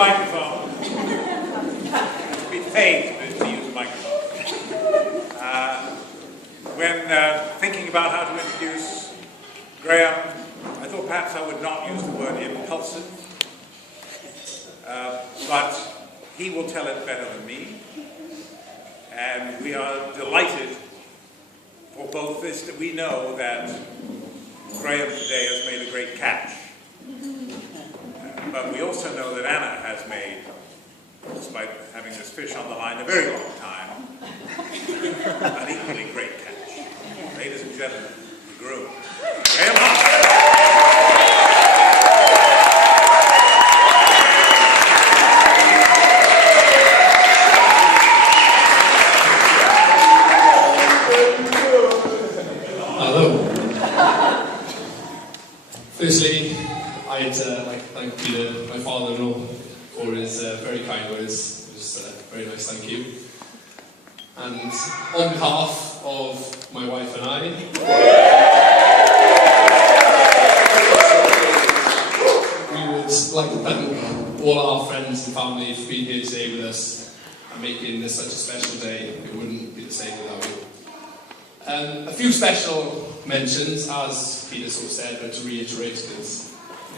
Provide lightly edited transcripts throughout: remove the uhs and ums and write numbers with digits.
microphone. Be paid to use a microphone. When thinking about how to introduce Graham, I thought perhaps I would not use the word impulsive, but he will tell it better than me. And we are delighted for both this, that we know that Graham today has made a great catch. But we also know that Anna has made, despite having this fish on the line a very long time, an equally great catch. Ladies and gentlemen, the Groom, Graham Hunt. Hello. Firstly, I'd like to thank Peter, my father-in-law, for his very kind words. It was very nice, thank you. And on behalf of my wife and I, we would like to thank all our friends and family for being here today with us and making this such a special day. It wouldn't be the same without you. A few special mentions, as Peter sort of said, but to reiterate, because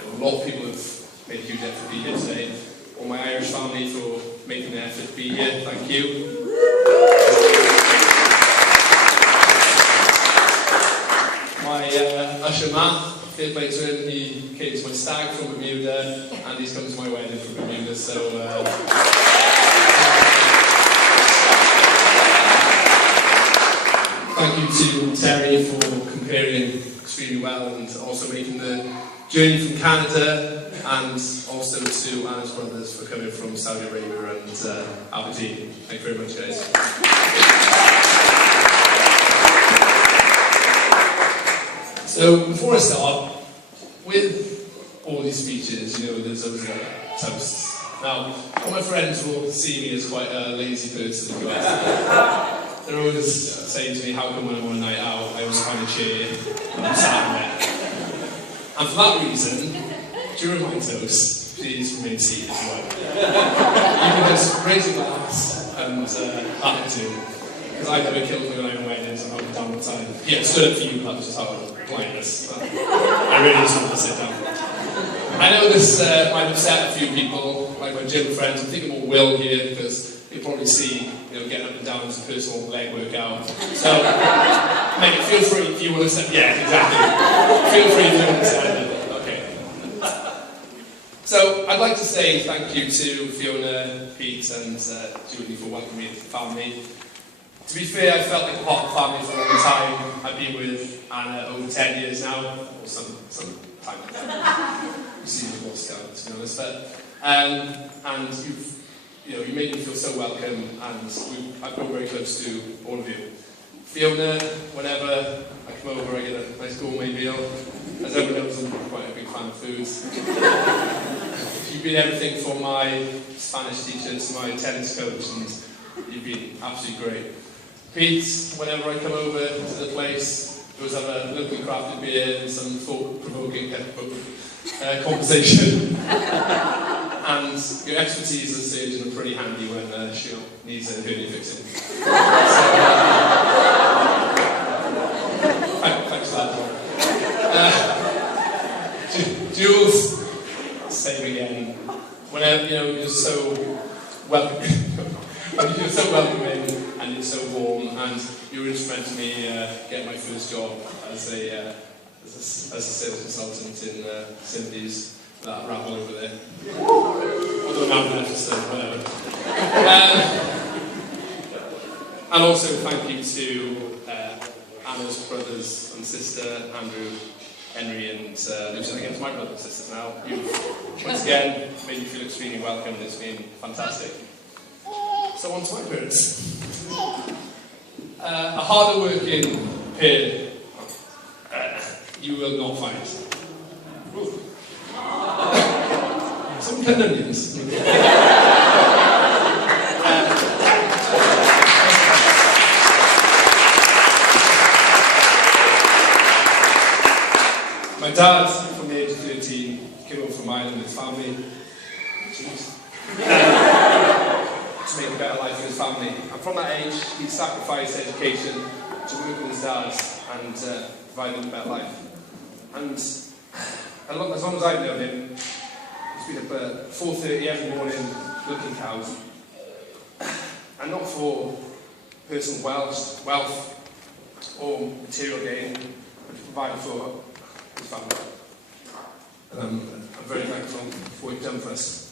a lot of people have made a huge effort to be here today. All my Irish family for making the effort to be here, thank you. My usher Matt, fair play to him, he came to my stag from Bermuda, and he's come to my wedding from Bermuda, so... Thank you to Terry for comparing extremely well and also making the journey from Canada, and also to Anna's brothers for coming from Saudi Arabia and Aberdeen. Thank you very much, guys. So, before I start, with all these speeches, you know, there's always toasts. Now, all my friends will see me as quite a lazy person. They're always saying to me, how come when I'm on a night out, I always find a chair and I'm sat there. And for that reason, during my toast, please remain seated as well. You can just raise your glass and that too. Because I've never killed me when I'm weddings and I'm down all the time. Yeah, stood up for you, that was just how blindness. I really just want to sit down. I know this might upset a few people, like my gym friends. I'm thinking more Will here, because you'll probably see, you know, getting up and down some personal leg workout. So, mate, feel free if you want to say, yeah, exactly. Feel free if you want to say it. Okay. So, I'd like to say thank you to Fiona, Pete, and Julie for welcoming me into the family. To be fair, I felt like a part of the family for a long time. I've been with Anna over 10 years now, or some time. You see the more scale, to be honest. But, and you made me feel so welcome, and I've grown very close to all of you. Fiona, whenever I come over, I get a nice gourmet meal. As everyone knows, I'm quite a big fan of food. You've been everything from my Spanish teacher to my tennis coach, and you've been absolutely great. Pete, whenever I come over to the place, we always have a locally crafted beer and some thought-provoking conversation. And your expertise as a surgeon are pretty handy when she needs a hernia fixing. So, thanks for that. Jules, same again. Whenever, you're so welcoming, you're so welcoming and you're so warm, and you were instrumental in me getting my first job as a sales consultant in Cynthia's. That rabble over there. Although I'm there for still, whatever. And also thank you to Anna's brothers and sister, Andrew, Henry, and Lucy. I guess my brothers and sisters now. You've once again made me feel extremely welcome. It's been fantastic. So on to my parents. A harder working pair you will not find. Some cutting onions. My dad, from the age of 13, came over from Ireland with his family. Jeez. to make a better life for his family. And from that age, he sacrificed education to work with his dad and provide him a better life. And as long as I've known him, he's been up at 4:30 every morning milking cows. And not for personal wealth or material gain, but to provide for his family. And I'm very thankful for what you've done for us.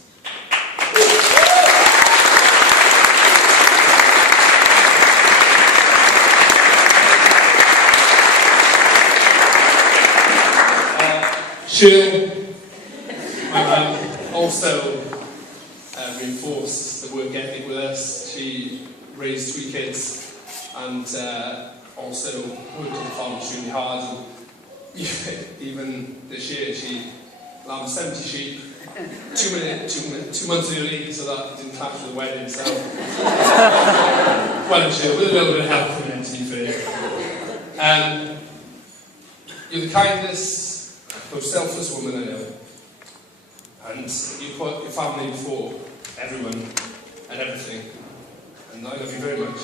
Shirley, my mum, also reinforced the work ethic with us. She raised 3 kids and also worked on the farm extremely hard. And even this year, she lambed 70 sheep 2 months early, so that didn't clash with the wedding. So, well, I'm sure with a little bit of help from them, to be fair. You're the kindest, most selfless woman I know, and you put your family before everyone and everything, and I love you very much.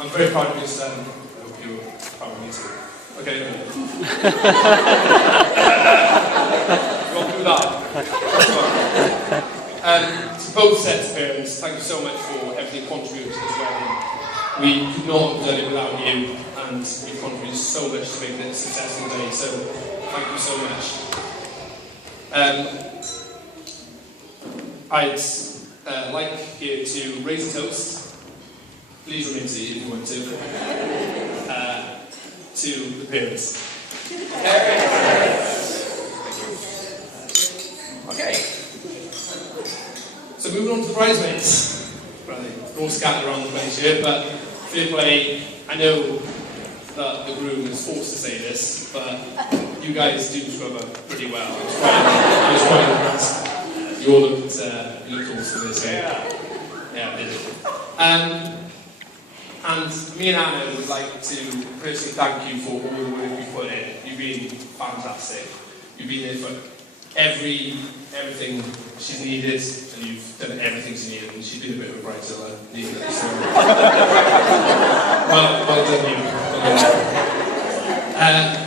I'm very proud of your son. I hope you're proud of me too. Okay, no. You want to do that? To both sets of parents, thank you so much for everything you contributed to this wedding. We could not have done it without you, and you contributed so much to make it a successful day, so thank you so much. I'd like you to raise a toast. Please remain seated if you want to the parents. Okay. So moving on to the bridesmaids. Well, they're all scattered around the place here, but fair play, I know that the groom is forced to say this, but you guys do scrub up pretty well. I was quite impressed. You all looked awesome this year. Yeah, I did. And me and Anna would like to personally thank you for all the work you put in. You've been fantastic. You've been there for everything she's needed, and you've done everything she needed, and she's been a bit of a bridezilla, needed it, so well done you.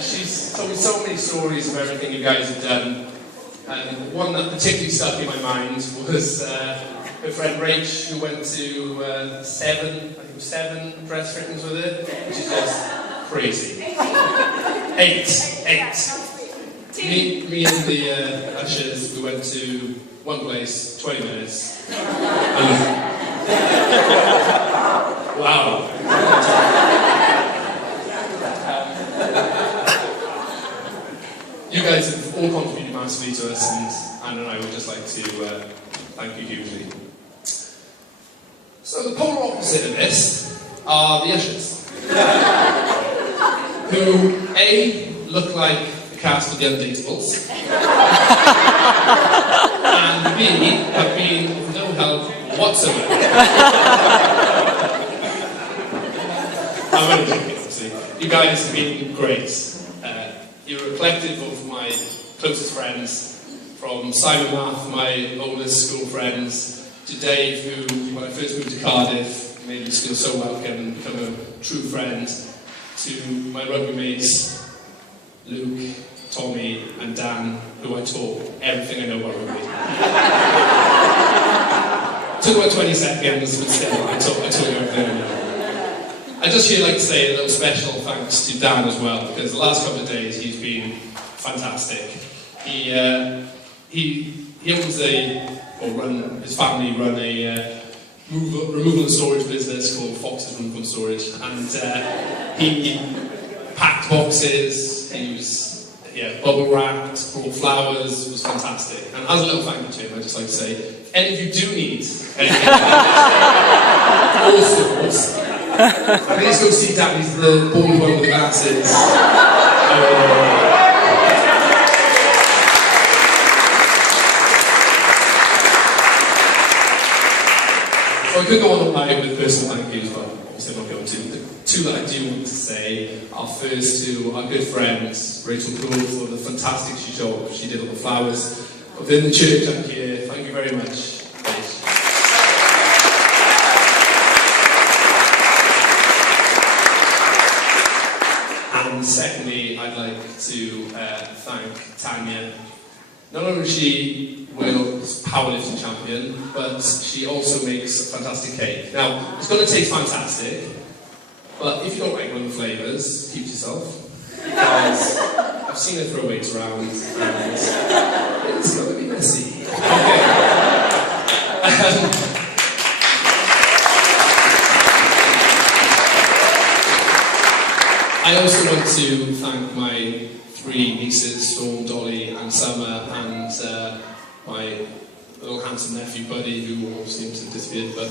She's told me so many stories of everything you guys have done, and one that particularly stuck in my mind was her friend Rach, who went to 7 dress fittings with her, which is just crazy. 8. Me and the ushers, we went to one place, 20 minutes. Wow. You guys have all contributed massively to us, and Anne and I would just like to thank you hugely. So the polar opposite of this are the ushers, who A, look like a cast of the Undateables, and B, have been of no help whatsoever. I'm only joking, obviously. You guys have been great. You're a collective of my closest friends, from Simon Math, my oldest school friends, to Dave, who, when I first moved to Cardiff, made me feel so welcome and become a true friend, to my rugby mates, Luke, Tommy and Dan, who I taught everything I know about rugby. Took about 20 seconds, but still, I taught you everything I know. I'd just here like to say a little special thanks to Dan as well, because the last couple of days he's been fantastic. He owns his family run a removal and storage business called Fox's Removal and Storage, and he packed boxes, he was bubble wrapped, brought flowers, was fantastic. And as a little thank you to him, I'd just like to say, if any of you do need anything, all sorts, please go see Dan. He's the bald one with the glasses. So I could go on all night with personal thank yous, but obviously I'm not going to. The two that I do want to say are first to our good friend Rachel Groom for the fantastic job she did on the flowers within the church and here. Thank you very much. And secondly, I'd like to thank Tanya. Not only is she world's powerlifting champion, but she also makes a fantastic cake. Now, it's going to taste fantastic, but if you don't like one of the flavours, keep it yourself. Because I've seen her throw weights around, and it's going to be messy. Okay. I also want to thank my three nieces, Storm, Dolly and Summer, and my little handsome nephew Buddy, who all seems to have disappeared, but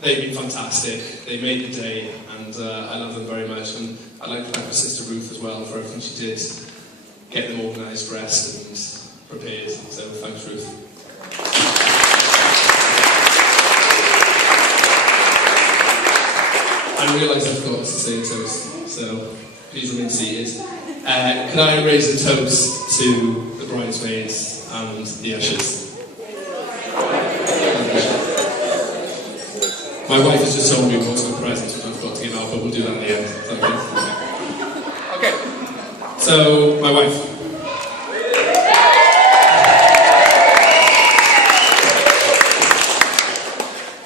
they've been fantastic. They made the day, and I love them very much. And I'd like to thank my sister Ruth as well for everything she did, get them organised, dressed and prepared. So thanks, Ruth. I realise I forgot to say a toast, so please remain seated. Can I raise a toast to the bridesmaids and the ushers? My wife has just told me what's my presents, which I forgot to give out, but we'll do that at the end. Is that okay? Okay. So, my wife.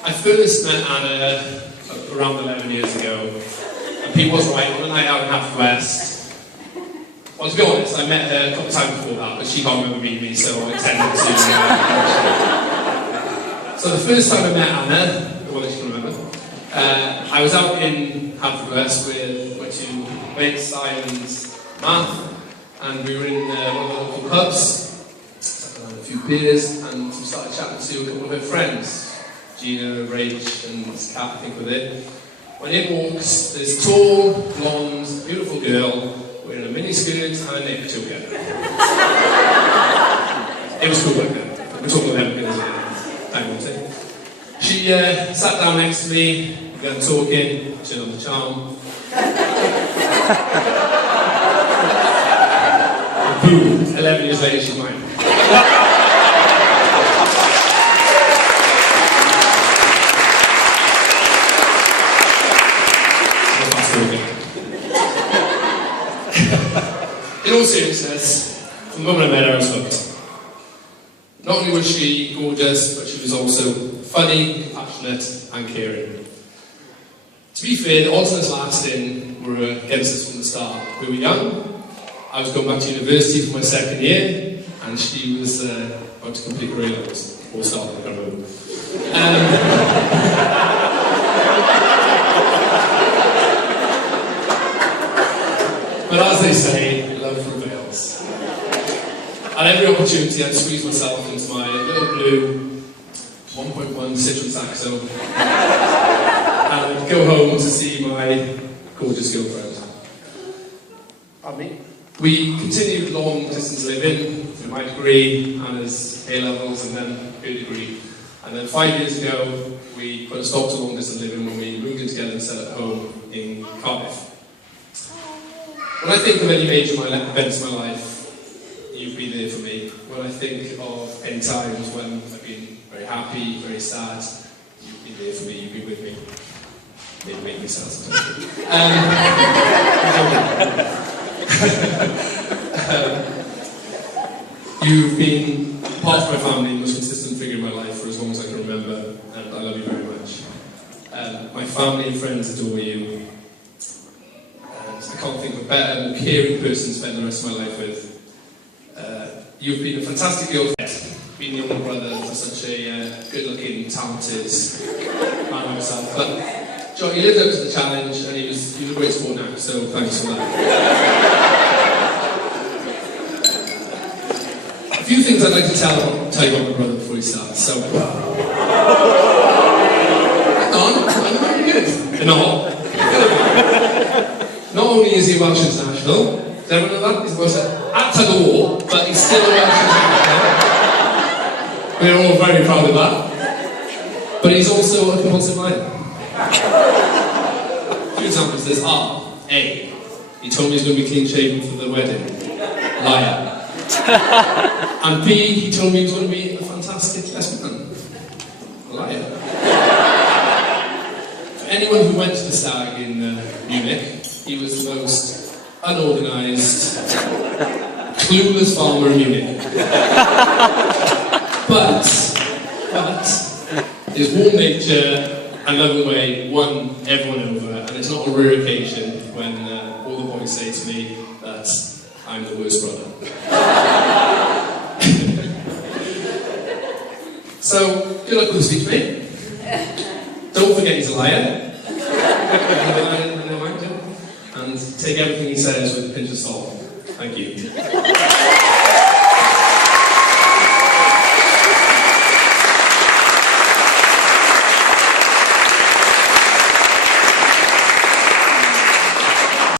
I first met Anna around 11 years ago, and Pete was right, on a night out in Haverford. Well, to be honest, I met her a couple of times before that, but she can't remember meeting me, so I tended to... So the first time I met Anna, the one that she can remember, I was out in Haverford with my two mates, Simon and Matt, and we were in one of the local pubs, had a few beers, and we started chatting to a couple of her friends. Gina, Rach and Kat, I think, with it. When in walks this tall, blonde, beautiful girl wearing a mini skirt and a neck together. It was cool back then. We're talking about them time will take. She sat down next to me, began talking, turned on the charm. Boom, 11 years later she's mine. In all seriousness, from the moment I met her, I was hooked. Not only was she gorgeous, but she was also funny, compassionate, and caring. To be fair, the odds of us lasting were against us from the start. We were young, I was going back to university for my second year, and she was about to complete her A-levels, or start, I can't remember. But as they say, love prevails. At every opportunity, I'd squeeze myself into my little blue 1.1 Citroen Saxo, and I'd go home to see my gorgeous girlfriend. Pardon me? We continued long distance living through my degree, Anna's A-levels, and then her degree. And then 5 years ago, we put a stop to long distance living when we moved in together and set up home in Cardiff. When I think of any major events in my life, you've been there for me. When I think of any times when I've been very happy, very sad, you've been there for me, you've been with me. Maybe make me sound sometimes. You've been part of my family, the most consistent figure in my life for as long as I can remember, and I love you very much. My family and friends adore you. I can't think of a better, more caring person to spend the rest of my life with. You've been a fantastic girlfriend, being the older brother for such a good-looking, talented man himself. But John, he lived up to the challenge, and he was a great sport now, so thanks for that. A few things I'd like to tell you about my brother before he starts. So, hang on, I'm very good. And all. Not only is he Welsh international, does everyone know that? He's Welsh at tug of war, but he's still a Welsh international. We're all very proud of that. But he's also a compulsive liar. Two examples, there's R, A. He told me he's going to be clean shaven for the wedding. Liar. And B, he told me he was going to be a fantastic lesbian. Liar. For anyone who went to the stag in Munich, he was the most unorganised, clueless farmer in Munich. But his warm nature and loving way won everyone over, and it's not a rare occasion when all the boys say to me that I'm the worst brother. So, good luck with the speech, mate. Don't forget he's a liar. And take everything he says with a pinch of salt. Thank you.